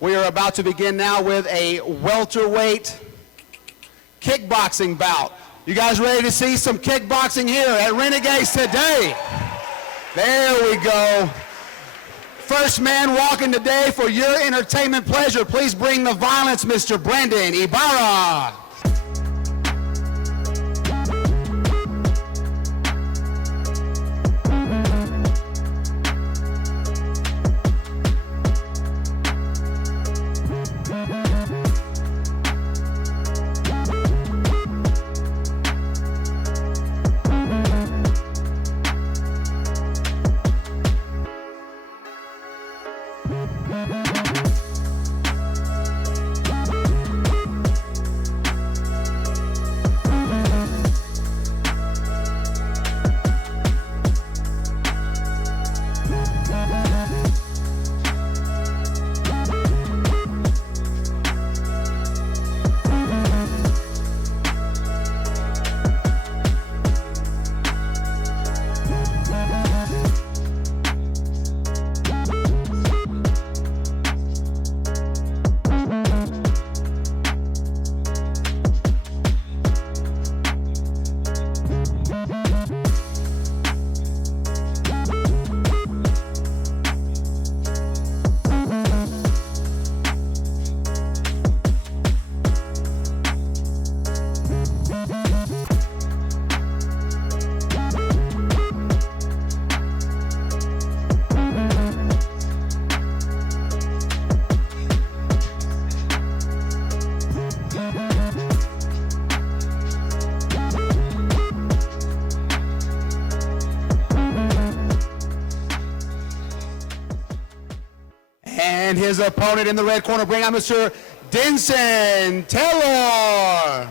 We are about to begin now with a welterweight kickboxing bout. You guys ready to see some kickboxing here at Renegades today? There we go. First man walking today for your entertainment pleasure. Please bring the violence, Mr. Brandon Ibarra. And his opponent in the red corner, bring out Mr. Dension Telor.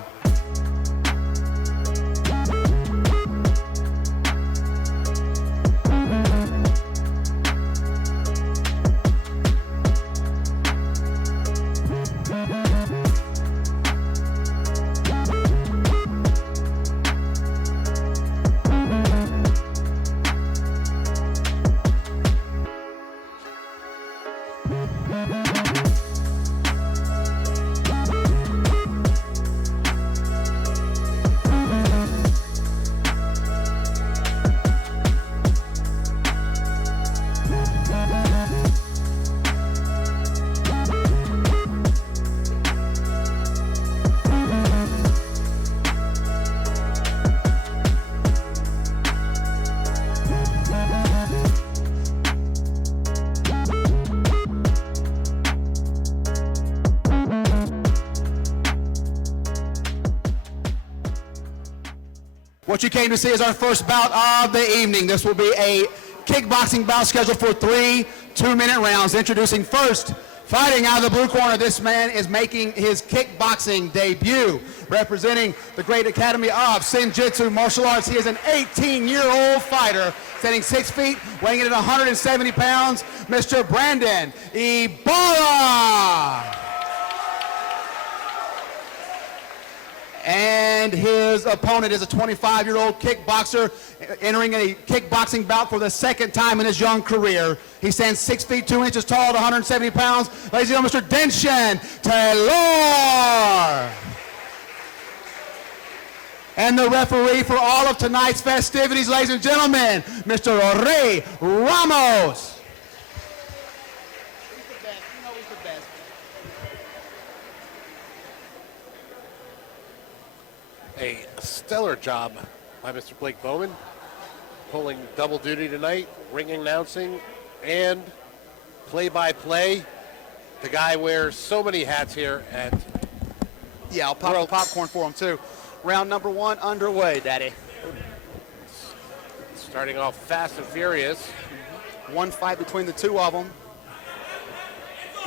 What you came to see is our first bout of the evening. This will be a kickboxing bout scheduled for 3 two-minute rounds. Introducing first, fighting out of the blue corner, this man is making his kickboxing debut. Representing the great academy of Jiu-jitsu martial arts, he is an 18-year-old fighter, standing 6 feet, weighing in at 170 pounds, Mr. Brandon Ibarra. And his opponent is a 25-year-old kickboxer entering a kickboxing bout for the second time in his young career. He stands 6 feet 2 inches tall at 170 pounds. Ladies and gentlemen, Mr. Dension Telor. And the referee for all of tonight's festivities, ladies and gentlemen, Mr. Ray Ramos. A stellar job by Mr. Blake Bowman, pulling double duty tonight, ring announcing and play-by-play. The guy wears so many hats here at I'll pop the popcorn for him too. Round number 1 underway, Daddy. Starting off fast and furious. One fight between the two of them.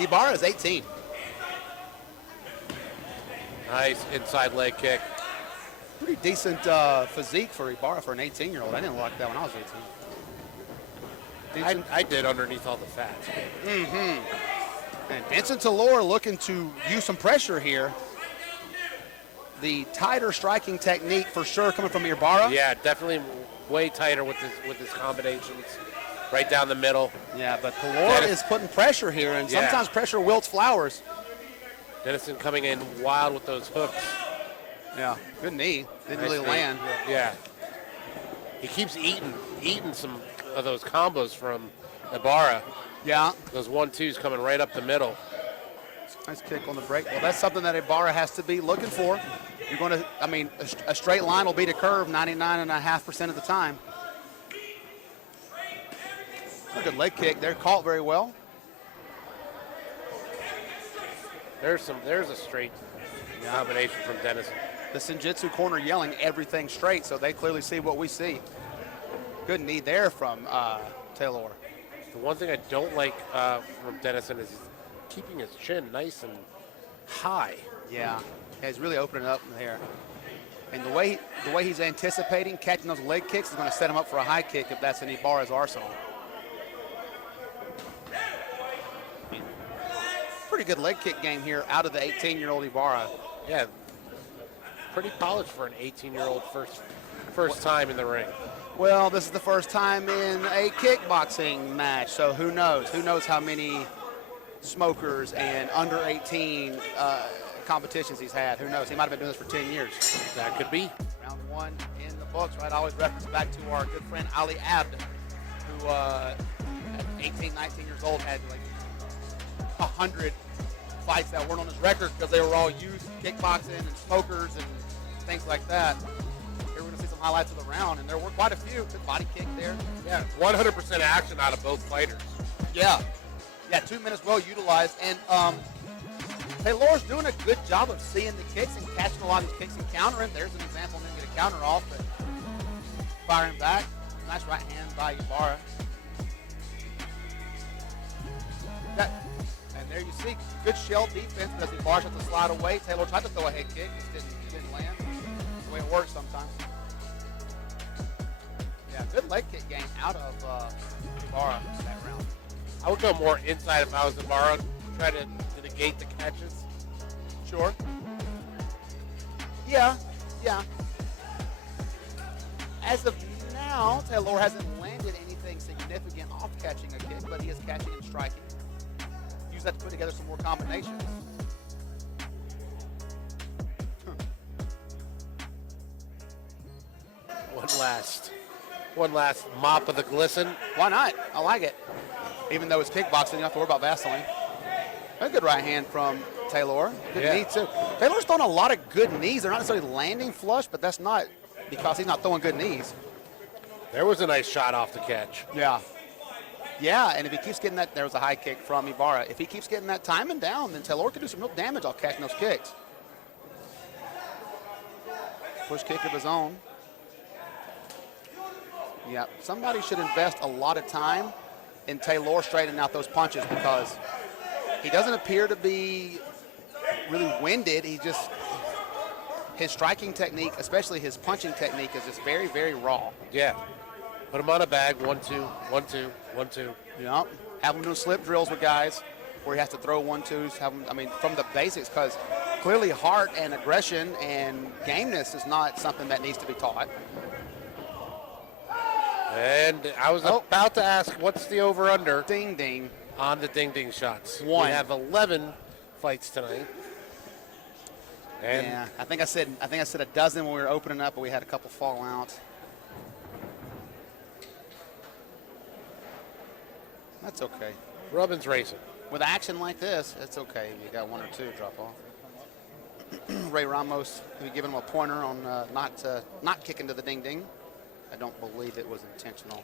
Ibarra is 18. Nice inside leg kick. Pretty decent physique for Ibarra for an 18-year-old. I didn't like that when I was 18. I did underneath all the fat. And Dension Telor looking to use some pressure here. The tighter striking technique for sure coming from Ibarra. Yeah, definitely way tighter with his combinations. right down the middle. Yeah, but Telor is putting pressure here, and sometimes pressure wilts flowers. Denison coming in wild with those hooks. Yeah, good knee. Didn't Nice really knee. land. Yeah. He keeps eating some of those combos from Ibarra. Yeah. Those 1-2s coming right up the middle. Nice kick on the break. Well, that's something that Ibarra has to be looking for. You're going to, I mean, a straight line will beat a curve 99.5% of the time. A good leg kick. They're caught very well. There's a straight combination from Denison. The Senjutsu corner yelling everything straight, so they clearly see what we see. Good knee there from Telor. The one thing I don't like from Denison is keeping his chin nice and high. Yeah, he's really opening up in there. And the way he's anticipating catching those leg kicks is going to set him up for a high kick if that's in Ibarra's arsenal. Pretty good leg kick game here out of the 18-year-old Ibarra. Yeah, pretty polished for an 18-year-old first time in the ring. Well, this is the first time in a kickboxing match, so who knows? Who knows how many smokers and under 18 competitions he's had? Who knows? He might have been doing this for 10 years. That could be. Round one in the books, right? I always reference back to our good friend Ali Abd, who at 18, 19 years old had like 100 fights that weren't on his record because they were all youth kickboxing and smokers and things like that. Here we're going to see some highlights of the round, and there were quite a few. Good body kick there. Yeah, 100% action out of both fighters. Yeah. Yeah, 2 minutes well utilized. And Telor's doing a good job of seeing the kicks and catching a lot of these kicks and countering. There's an example. Didn't get a counter off, but firing back. Nice right hand by Ibarra. And there you see good shell defense because Ibarra had to slide away. Telor tried to throw a head kick. It didn't land. That's the way it works sometimes. Yeah, good leg kick game out of Ibarra that round. I would go more inside if I was Ibarra, try to negate the catches. Sure. Yeah. As of now, Telor hasn't landed anything significant off catching a kick, but he is catching and striking. Use that to put together some more combinations. One last mop of the glisten. Why not? I like it. Even though it's kickboxing, you don't have to worry about Vaseline. A good right hand from Telor. Good knee, too. Taylor's throwing a lot of good knees. They're not necessarily landing flush, but that's not because he's not throwing good knees. There was a nice shot off the catch. Yeah, and if he keeps getting that, there was a high kick from Ibarra. If he keeps getting that timing down, then Telor could do some real damage off catching those kicks. Push kick of his own. Yeah, somebody should invest a lot of time in Telor straightening out those punches because he doesn't appear to be really winded. His striking technique, especially his punching technique, is just very, very raw. Yeah. Put him on a bag, 1-2, 1-2, 1-2. Yep. Have him doing slip drills with guys where he has to throw 1-2s. From the basics, because clearly heart and aggression and gameness is not something that needs to be taught. And I was about to ask, what's the over/under? Ding, ding. On the ding-ding shots. One. We have 11 fights tonight. And yeah, I think I said a dozen when we were opening up, but we had a couple fall out. That's okay. Rubbin's racing. With action like this, it's okay. You got one or two drop off. Ray Ramos, we giving him a pointer on not kicking to the ding-ding. I don't believe it was intentional.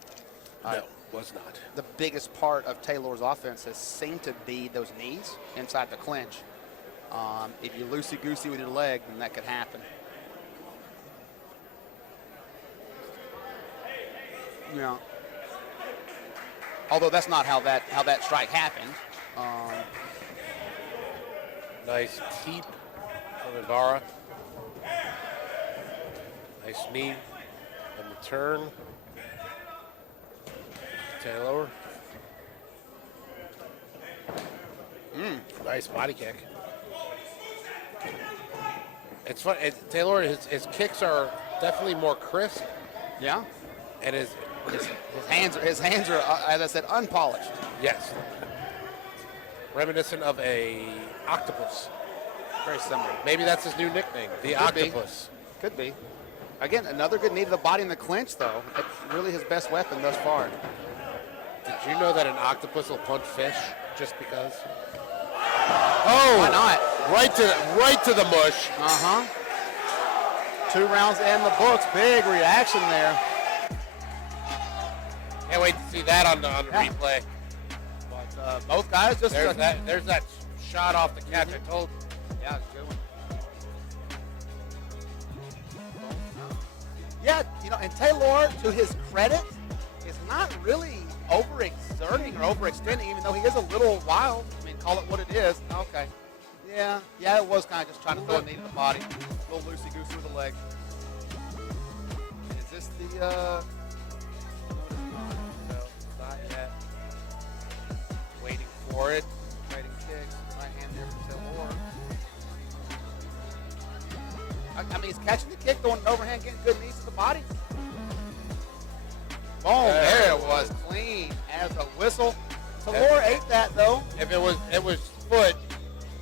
No, was not. The biggest part of Telor's offense has seemed to be those knees inside the clinch. If you loosey-goosey with your leg, then that could happen. Yeah. Although that's not how that strike happened. Nice teep from Ibarra. Nice knee on the turn. Telor. Nice body kick. It's fun. Telor, his kicks are definitely more crisp. Yeah. And his hands are, as I said, unpolished. Yes. Reminiscent of a octopus. Very similar. Maybe that's his new nickname, the octopus. Could be. Again, another good knee to the body in the clinch, though. It's really his best weapon thus far. Did you know that an octopus will punch fish just because? Oh, why not? Right to the mush. 2 rounds in the books. Big reaction there. Can't wait to see that on the replay. But both guys just there's that shot off the catch. I told you. Yeah, good one. Yeah, and Telor, to his credit, is not really overexerting or overextending, even though he is a little wild. I mean, call it what it is. Okay. Yeah, it was kind of just trying to throw a knee to the body. A little loosey-goosey with the leg. Is this the, no, not yet. Waiting for it. Trading kicks. Right hand there from Telor. I mean, he's catching the kick, going overhand, getting good knees to the body. Boom, there it was, clean as a whistle. Telor ate that, though. If it was foot,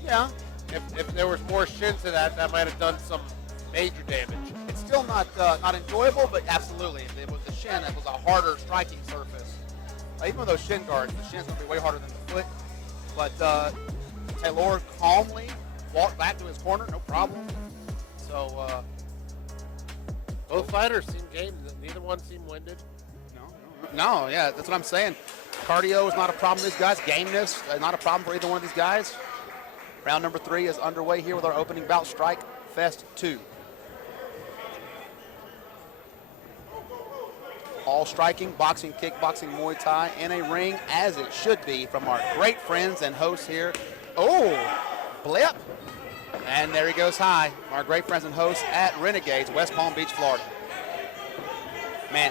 yeah. If there was more shin to that, that might have done some major damage. It's still not enjoyable, but absolutely. If it was the shin, it was a harder striking surface. Even with those shin guards, the shin's going to be way harder than the foot. But Telor calmly walked back to his corner, no problem. So, both fighters seem game. Neither one seemed winded. No, yeah, that's what I'm saying. Cardio is not a problem for these guys. Gameness is not a problem for either one of these guys. Round number 3 is underway here with our opening bout, Strikefest 2. All striking, boxing, kickboxing, Muay Thai in a ring as it should be from our great friends and hosts here. Oh, blip. And there he goes high. Our great friends and hosts at Renegades, West Palm Beach, Florida. Man,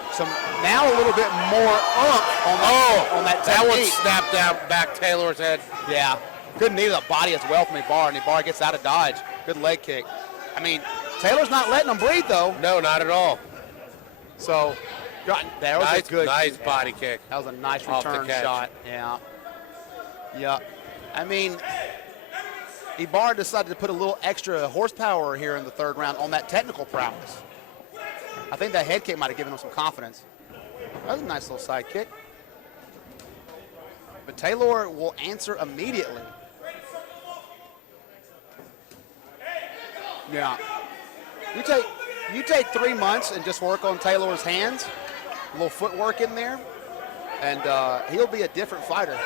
now a little bit more on that that one technique. snapped down back Taylor's head. Yeah, good knee to the body as well from Ibarra, and Ibarra gets out of dodge. Good leg kick. I mean, Taylor's not letting him breathe, though. No, not at all. So, that was a good nice body kick. That was a nice Off the return catch. shot. Yeah. I mean, Ibarra decided to put a little extra horsepower here in the 3rd round on that technical prowess. I think that head kick might have given him some confidence. That was a nice little side kick. But Telor will answer immediately. Yeah. You take 3 months and just work on Taylor's hands, a little footwork in there, and he'll be a different fighter.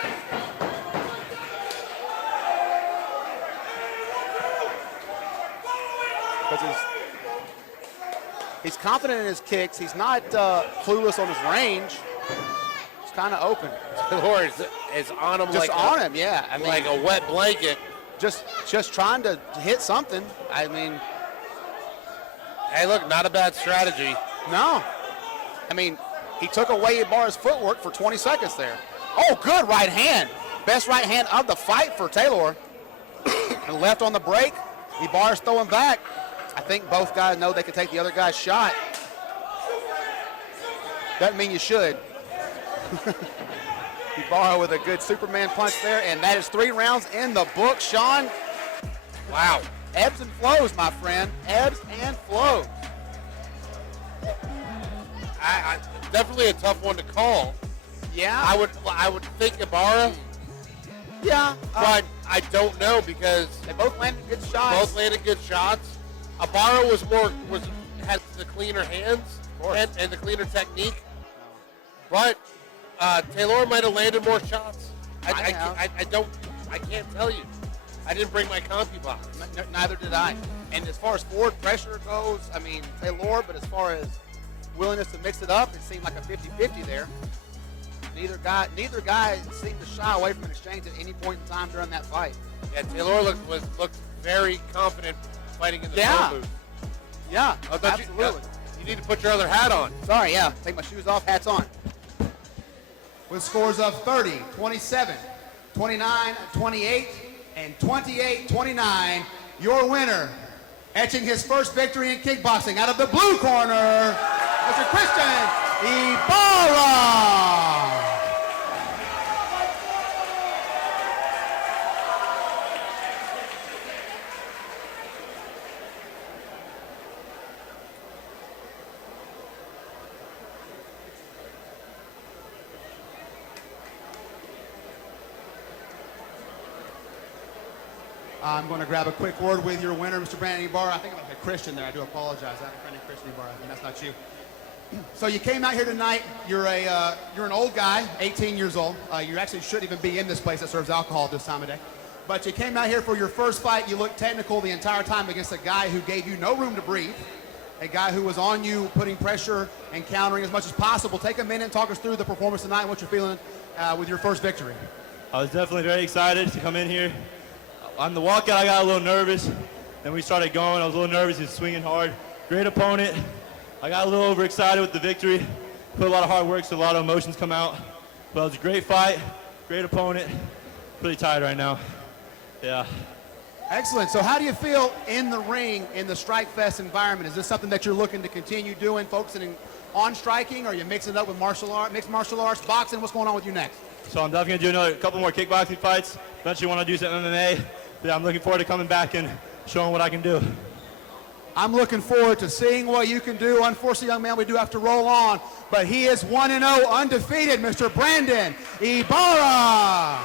Because he's confident in his kicks. He's not clueless on his range. He's kind of open. Taylor is on him Just on him, yeah. I mean, like a wet blanket. Just trying to hit something. I mean, hey, look, not a bad strategy. no. I mean, he took away Ibarra's footwork for 20 seconds there. Oh, good right hand. Best right hand of the fight for Telor. And left on the break. Ibarra's throwing back. I think both guys know they can take the other guy's shot. Doesn't mean you should. Ibarra with a good Superman punch there, and that is 3 rounds in the book, Sean. Wow. Ebbs and flows, my friend. Ebbs and flows. I definitely a tough one to call. Yeah. I would think Ibarra, Yeah. but I don't know because They both landed good shots. both landed good shots. Ibarra had the cleaner hands and the cleaner technique, but Taylor might have landed more shots. I can't tell you. I didn't bring my CompuBox. Neither did I. And as far as forward pressure goes, I mean, Telor, but as far as willingness to mix it up, it seemed like a 50-50 there. Neither guy seemed to shy away from an exchange at any point in time during that fight. Yeah, Taylor looked very confident fighting in the Yeah. phone booth. Yeah, I thought absolutely. You need to put your other hat on. Sorry, yeah. Take my shoes off, hats on. With scores of 30, 27, 29, 28, and 28-29, your winner, etching his first victory in kickboxing out of the blue corner, Mr. Christian Ibarra. I'm going to grab a quick word with your winner, Mr. Brandon Ibarra. I think I'm a Christian there. I do apologize. I have a friend named Christian Ibarra, and that's not you. So you came out here tonight. You're an old guy, 18 years old. You actually shouldn't even be in this place that serves alcohol at this time of day. But you came out here for your first fight. You looked technical the entire time against a guy who gave you no room to breathe, a guy who was on you, putting pressure and countering as much as possible. Take a minute and talk us through the performance tonight and what you're feeling with your first victory. I was definitely very excited to come in here. On the walkout, I got a little nervous. Then we started going. I was a little nervous. He was swinging hard. Great opponent. I got a little overexcited with the victory. Put a lot of hard work, so a lot of emotions come out. But it was a great fight, great opponent. Pretty tired right now. Yeah. Excellent. So how do you feel in the ring in the Strikefest environment? Is this something that you're looking to continue doing, focusing on striking, or are you mixing it up with mixed martial arts, boxing? What's going on with you next? So I'm definitely going to do a couple more kickboxing fights. Eventually want to do some MMA. But I'm looking forward to coming back and showing what I can do. I'm looking forward to seeing what you can do. Unfortunately, young man, we do have to roll on. But he is 1-0 undefeated, Mr. Brandon Ibarra.